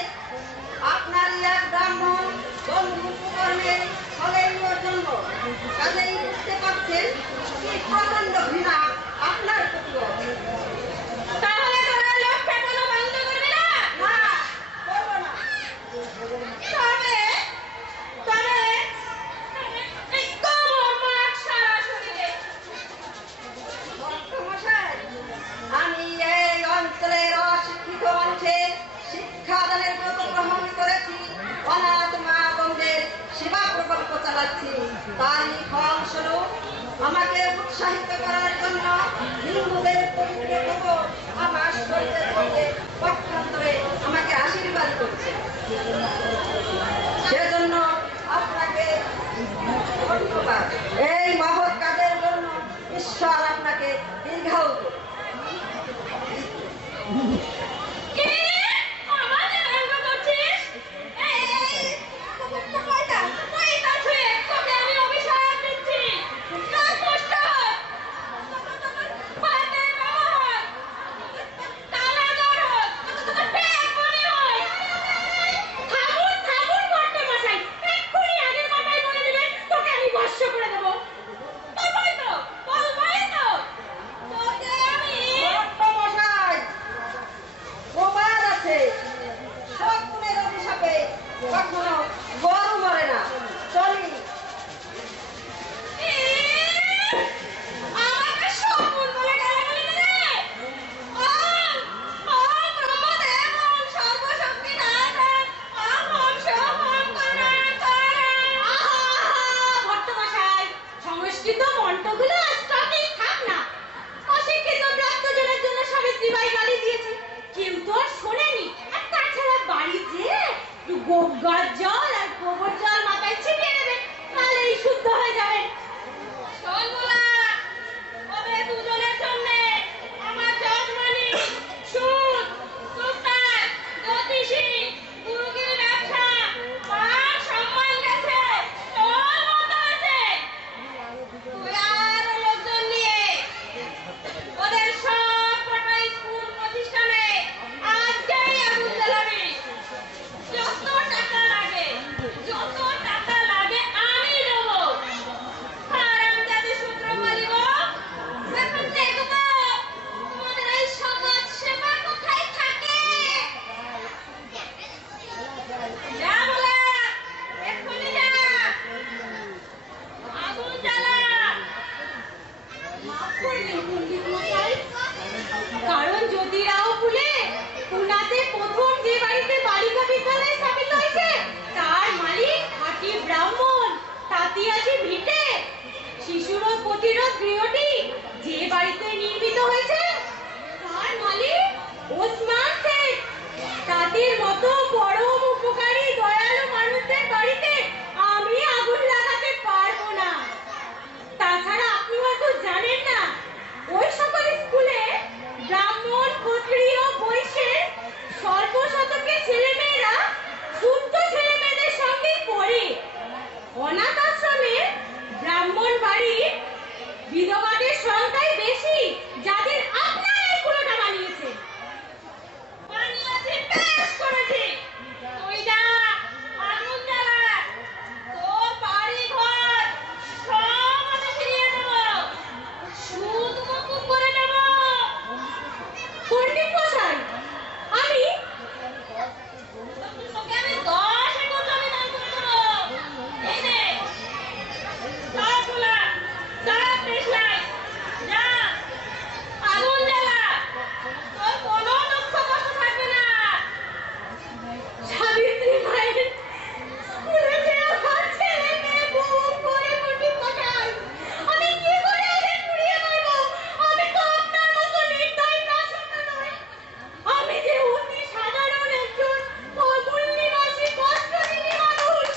আপনারই এক ব্রাহ্মণ বন্ধু কুকর্মে ফলের জন্য। কাজেই বুঝতে পারছেন কি প্রচন্ড ঘৃণা আপনার প্রতিও। তাহলে তোরা লোক ঠেকানো বন্ধ করবি না? না, করবো না। তবে তবে এই কোমর মাঠ সারা শরীরে ভক্তমশাই, আমি এই অঞ্চলের অশিক্ষিত মানুষে শিক্ষাদানের ব্রত গ্রহণ করেছি, অনাথ মা বোনদের সেবা প্রকল্প চালাচ্ছি। তারই ফলস্বরূপ আমাকে উৎসাহিত করার জন্য হিন্দুদের পবিত্র কবর আমার শরীরের মধ্যে পক্ষান্তরে আমাকে আশীর্বাদ করছে। সেজন্য আপনাকে ধন্যবাদ। এই মহৎ কাজের জন্য ঈশ্বর আপনাকে দীর্ঘায়ু করুন। কি আমাদের ব্যঙ্গ করছিস? এই কয়টা ছুঁয়ে তোকে আমি অভিশাপ দিচ্ছি। কার কষ্ট হোক, হাতের বাবা হোক, কালাগর হোক, পেট মনে হয়। ঠাকুর ঠাকুর করতে মশাই, এক্ষুনি আগের মাথায় বলে দিলে তোকে আমি ভস্য করে দেবো। করে নিন পণ্ডিত মশাই। কারণ জ্যোতিরাও ফুলে পুনাতে প্রথম যে বাড়িতে বালিকা বিদ্যালয় স্থাপিত হয়েছে তার মালিক খাঁটি ব্রাহ্মণ তাঁতিয়াজি ভিটে। শিশুরোগ প্রতিরোধ গৃহটি যে বাড়িতে নির্মিত হয়েছে তার মালিক ওসমান শেখ। তাদের মতো পরম উপকারী দয়ালু মানুষদের বাড়িতে আমি আগুন লাগাতে পারবো না। তাছাড়া আপনি হয়তো জানেন না ওই সকল স্কুলে ব্রাহ্মণ ক্ষত্রিয় বৈশ্যের স্বল্প শতকের ছেলেমেয়েরা শুদ্ধ ছেলেমেয়েদের সঙ্গে পড়ে। অনাথ আশ্রমে ব্রাহ্মণ বাড়ির বিধবাদের সংখ্যাই বেশি যাদের আপনারা এই কুলোটা বানিয়েছে। বানিয়েছে বেশ করেছে। তুই যা আগুন জ্বালা, তোর বাড়ি ঘর সব আমি ফিরিয়ে দেবো, সুদ মকুব করে দেবো। পণ্ডিত মশাই, আমি তোকে আমি 10 একর জমি দান করে দেবো। এই নে, যা খোলা, যা পেশলাই, যা আগুন জ্বালা, তোর কোনো দুঃখ কষ্ট থাকবে না। সাবিত্রী মায়ের স্কুলে দেওয়া ছেলে মেয়ে বউ করে পণ্ডিত মশাই, আমি কি করে ওদের পুড়িয়ে মারবো? আমি তো আপনার মতো নির্দয় দাসত্ব নই। আমি যে অতি সাধারণ একজন অমূল নিবাসী কষ্টজীবী মানুষ।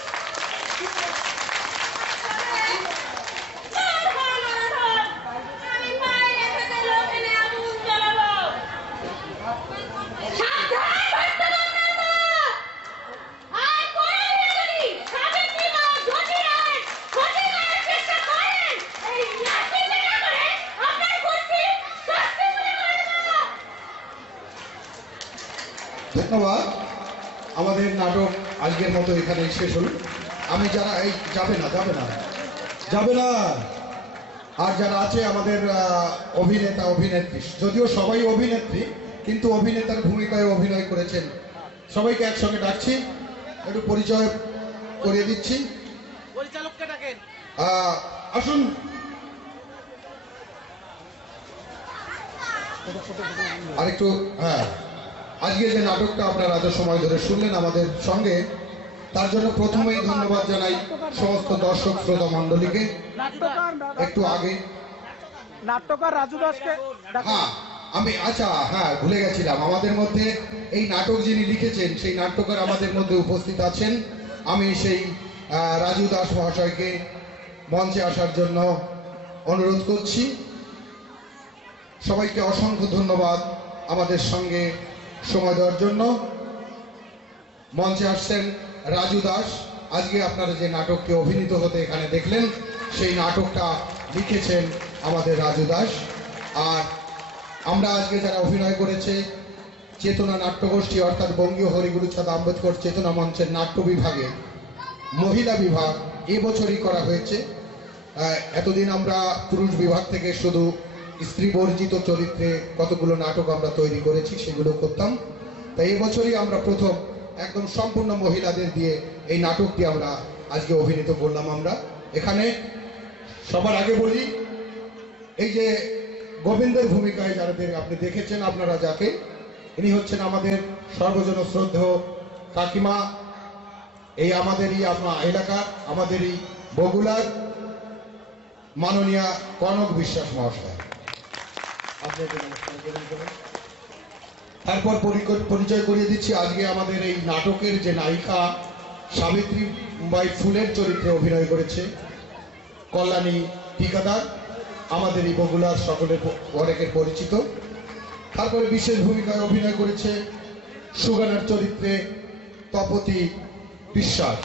আমি পায়ে রেখে লোকেনে আগুন জ্বালাবো। সাবধান বর্তমান নামা! আর পরে করি সাবিত্রী মা যদি আর ক্ষতি করার চেষ্টা করেন, এই লাঠি পেটা করে আপনার কুর্সি শাস্তি মনে করে দেবো। ধন্যবাদ। আমাদের নাটক আজকের মতো এখানে শেষ হল। আমি যারা এই যাবে না আর যারা আছে আমাদের অভিনেতা অভিনেত্রী, যদিও সবাই অভিনেত্রী কিন্তু অভিনেতার ভূমিকায় অভিনয় করেছেন, সবাইকে একসঙ্গে ডাকছি, একটু পরিচয় করিয়ে দিচ্ছি। পরিচালককে ডাকেন। আসুন। আরেকটু আজকে যে নাটকটা আপনারা এত সময় ধরে শুনলেন আমাদের সঙ্গে, তার জন্য প্রথমেই ধন্যবাদ জানাই সমস্ত দর্শক শ্রোতা মণ্ডলীকে। একটু আগে নাট্যকার রাজু দাসকে ডাকেন। আমি ভুলে গেছিলাম, আমাদের মধ্যে এই নাটক যিনি লিখেছেন সেই নাট্যকার আমাদের মধ্যে উপস্থিত আছেন। আমি সেই রাজু দাস মহাশয়কে মঞ্চে আসার জন্য অনুরোধ করছি। সবাইকে অসংখ্য ধন্যবাদ আমাদের সঙ্গে সময় দেওয়ার জন্য। মঞ্চে আসছেন রাজু দাস। আজকে আপনারা যে নাটককে অভিনীত হতে এখানে দেখলেন সেই নাটকটা লিখেছেন আমাদের রাজু দাস। আর আমরা আজকে যারা অভিনয় করেছে চেতনা নাট্যগোষ্ঠী অর্থাৎ বঙ্গীয় হরিগুরুচাঁদ আম্বেদকর চেতনা মঞ্চের নাট্য বিভাগে মহিলা বিভাগ এবছরই করা হয়েছে। এতদিন আমরা পুরুষ বিভাগ থেকে শুধু স্ত্রী বর্জিত চরিত্রে কতগুলো নাটক আমরা তৈরি করেছি, সেগুলো করতাম। তাই এবছরই আমরা প্রথম একদম সম্পূর্ণ মহিলাদের দিয়ে এই নাটকটি আমরা আজকে অভিনীত করলাম। আমরা এখানে সবার আগে বলি, এই যে গোবিন্দের ভূমিকায় যাদের আপনি দেখেছেন, আপনারা যাকে, ইনি হচ্ছেন আমাদের সর্বজন শ্রদ্ধেয় কাকিমা, এই আমাদেরই এলাকা, আমাদেরই বগুড়ার মাননীয়া কনক বিশ্বাস মহাশয়। তারপর পরিচয় করিয়ে দিচ্ছি আজকে আমাদের এই নাটকের যে নায়িকা সাবিত্রী বাই ফুলের চরিত্রে অভিনয় করেছে কল্যাণী ঠিকাদার, আমাদের এই বগুড়ার সকলের অনেকের পরিচিত। তারপরে বিশেষ ভূমিকায় অভিনয় করেছে সুগানার চরিত্রে তপতি বিশ্বাস।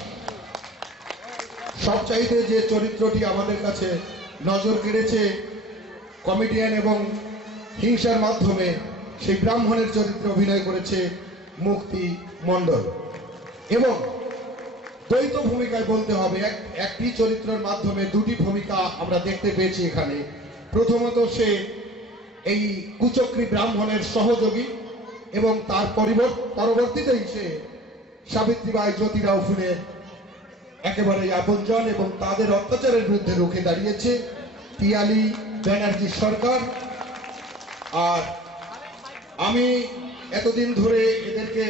সবচাইতে যে চরিত্রটি আমাদের কাছে নজর কেড়েছে কমেডিয়ান এবং হিংসার মাধ্যমে, সেই ব্রাহ্মণের চরিত্রে অভিনয় করেছে মুক্তি মণ্ডল। এবং দ্বৈত ভূমিকায় বলতে হবে, একটি চরিত্রের মাধ্যমে দুটি ভূমিকা আমরা দেখতে পেয়েছি এখানে। প্রথমত সে এই কুচক্রী ব্রাহ্মণের সহযোগী এবং তার পরবর্তীতেই সে সাবিত্রীবাই জ্যোতিরাও ফুলের একেবারে আপনজন এবং তাদের অত্যাচারের বিরুদ্ধে রুখে দাঁড়িয়েছে। পিয়ালি ব্যানার্জি সরকার। আর আমি এতদিন ধরে এদেরকে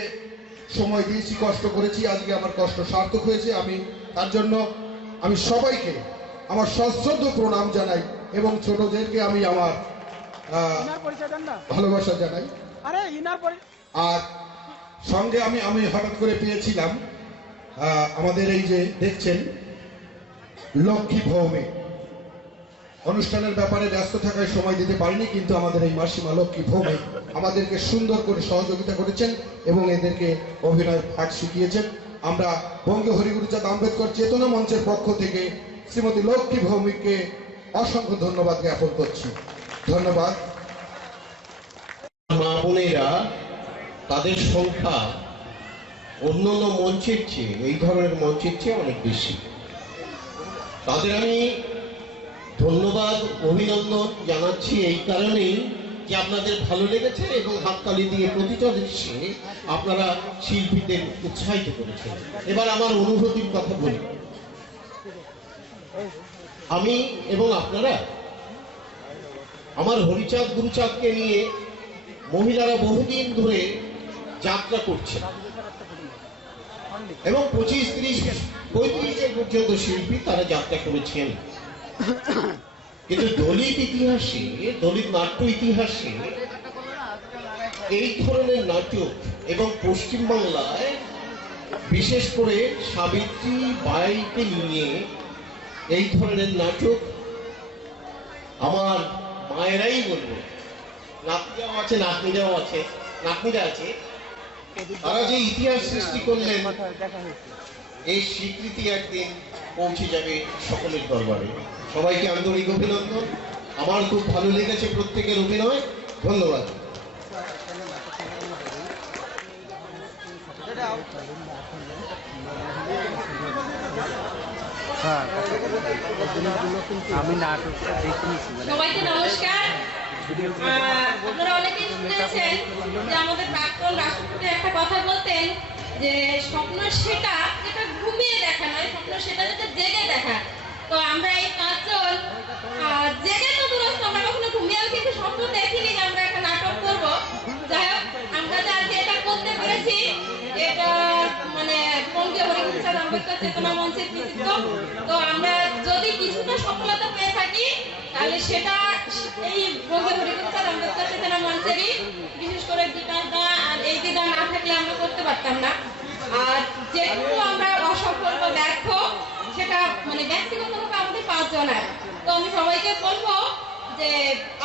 সময় দিয়েছি, কষ্ট করেছি, আজকে আমার কষ্ট সার্থক হয়েছে। আমি তার জন্য আমি সবাইকে আমার সশ্রদ্ধ প্রণাম জানাই এবং ছোটদেরকে আমি আমার ইনার পরিচয় দেন না। ভালোবাসা জানাই। আরে ইনার আর সঙ্গে আমি হঠাৎ করে পেয়েছিলাম আমাদের এই যে দেখছেন লক্ষ্মী ভৌমিক অনুষ্ঠানের ব্যাপারে ব্যস্ত থাকায় সময় দিতে পারিনি, কিন্তু আমাদের এই মাসিমা লক্ষ্মী ভৌমিক আমাদেরকে সুন্দর করে সহযোগিতা করেছেন এবং এদেরকে অভিনয় পাঠ শিখিয়েছেন। আমরা বঙ্গীয় হরিগুরুচাঁদ আম্বেদকর চেতনা মঞ্চের পক্ষ থেকে শ্রীমতী লক্ষ্মী ভৌমিককে অসংখ্য ধন্যবাদ জ্ঞাপন করছি। ধন্যবাদ। মা বোনেরা তাদের সংখ্যা অন্যান্য মঞ্চের চেয়ে, এই ধরনের মঞ্চের চেয়ে অনেক বেশি। তাদের আমি ধন্যবাদ অভিনন্দন জানাচ্ছি এই কারণেই যে আপনাদের ভালো লেগেছে এবং হাততালি দিয়ে প্রতিটা দৃশ্যে আপনারা শিল্পীদের উৎসাহিত করেছেন। এবার আমার অনুভূতির কথা বলি। আমি এবং আপনারা আমার হরিচাঁদ গুরুচাঁদকে নিয়ে মহিলারা বহুদিন ধরে যাত্রা করছেন এবং 25, 30, 35 পর্যন্ত শিল্পী তারা যাত্রা করেছেন। কিন্তু দলিত ইতিহাসে, দলিত নাট্য ইতিহাসে এই ধরনের নাটক এবং পশ্চিমবাংলায় বিশেষ করে সাবিত্রী বাইকে নিয়ে এই ধরনের নাটক আমার মায়েরাই বলবো, নাতনিরাও আছে, নাতনিরাও আছে, নাতনিরা আছে, তারা যে ইতিহাস সৃষ্টি করলেন এই স্বীকৃতি একদিন পৌঁছে যাবে সকলের দরবারে। সবাইকে আন্তরিক অভিনন্দন। আমার খুব ভালো লেগেছে প্রত্যেকের অভিনয়। ধন্যবাদ। আমি নাটকটা দেখিয়েছি। সবাইকে নমস্কার। আপনারা অনেকেই শুনেছেন যে আমাদের প্রাক্তন রাষ্ট্রপতি একটা কথা বলতেন যে স্বপ্ন সেটা যেটা ঘুমিয়ে দেখা নয়, স্বপ্ন সেটা যেটা জেগে দেখা। তো আমরা এই 5 জন জেগে তো দূরস্থ, আমরা কখনো ঘুমিয়েও কিন্তু স্বপ্ন দেখিনি যে আমরা একটা নাটক করব। যাই হোক, আমরা যে আজকে এটা করতে পেরেছি এটা মানে বঙ্গীয় হরিগুরুচাঁদ আম্বেদকর চেতনা মঞ্চের কৃতিত্ব। তো আমরা যদি কিছুটা সফলতা পেয়ে থাকি তাহলে সেটা এই বঙ্গীয় হরিগুরুচাঁদ আম্বেদকর চেতনা মঞ্চেরই, বিশেষ করে বিকাশ দা আর এই দিদা না থাকলে আমরা করতে পারতাম না। আর যেটুকু আমরা অসফল বা ব্যর্থ সেটা মানে ব্যক্তিগতভাবে আমাদের 5 জনের। তো আমি সবাইকে বলবো যে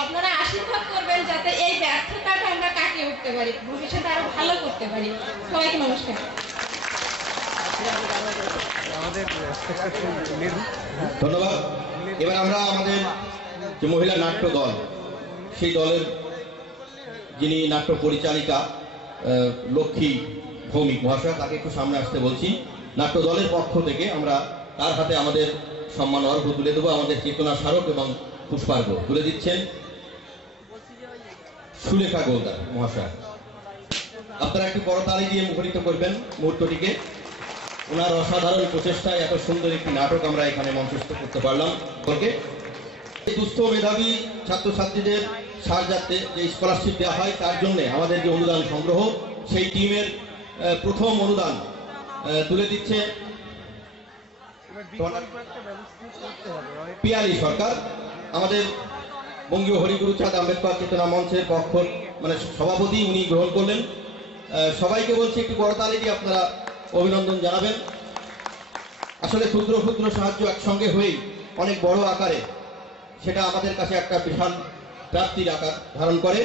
আপনারা আশীর্বাদ করবেন যাতে এই ব্যর্থতাটা আমরা কাটিয়ে উঠতে পারি, ভবিষ্যতে আরো ভালো করতে পারি। সবাইকে নমস্কার। ধন্যবাদ। এবার আমরা আমাদের যে মহিলা নাট্য দল, সেই দলের যিনি নাট্য পরিচালিকা লক্ষ্মী ভৌমিক মহাশয়, তাকে একটু সামনে আসতে বলছি। নাট্য দলের পক্ষ থেকে আমরা তার হাতে আমাদের সম্মান অর্ঘ্য তুলে দেবো। আমাদের চেতনা স্মারক এবং পুষ্পার্ঘ্য তুলে দিচ্ছেন সুলেখা গোলদার মহাশয়। আপনারা একটু করতালি দিয়ে মুখরিত করবেন মুহূর্তটিকে। ওনার অসাধারণ প্রচেষ্টায় এত সুন্দর একটি নাটক আমরা এখানে মঞ্চস্থ করতে পারলাম। দুস্থ মেধাবী ছাত্রছাত্রীদের সাহায্যার্থে যে স্কলারশিপ দেওয়া হয় তার জন্য আমাদের যে অনুদান সংগ্রহ, সেই টিমের প্রথম অনুদান তুলে দিচ্ছে পিয়ালি সরকার। আমাদের বঙ্গীয় হরিগুরুচাঁদ আম্বেদকর চেতনা মঞ্চের পক্ষ মানে সভাপতি উনি গ্রহণ করলেন। সবাইকে বলছি একটু করতালি দিয়ে আপনারা অভিনন্দন জানাবেন। আসলে ক্ষুদ্র ক্ষুদ্র সাহায্য একসঙ্গে হয়েই অনেক বড় আকারে সেটা আমাদের কাছে একটা বিশাল প্রাপ্তির আকার ধারণ করে।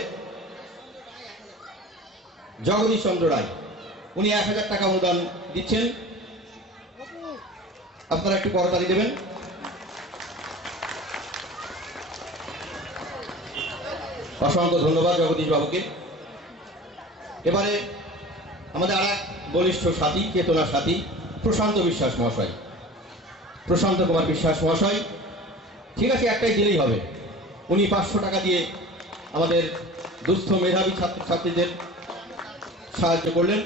জগদীশ চন্দ্র রায় উনি 1000 টাকা অনুদান দিচ্ছেন। আপনারা একটু করতালি দেবেন। অসংখ্য ধন্যবাদ জগদীশ বাবুকে। এবারে আমাদের আর এক বলিষ্ঠ সাথী, চেতনা সাথী প্রশান্ত বিশ্বাস মহাশয়, প্রশান্ত কুমার বিশ্বাস মহাশয়। ঠিক আছে, একটাই দিলেই হবে। উনি 500 টাকা দিয়ে আমাদের দুস্থ মেধাবী ছাত্রছাত্রীদের সাহায্য করলেন।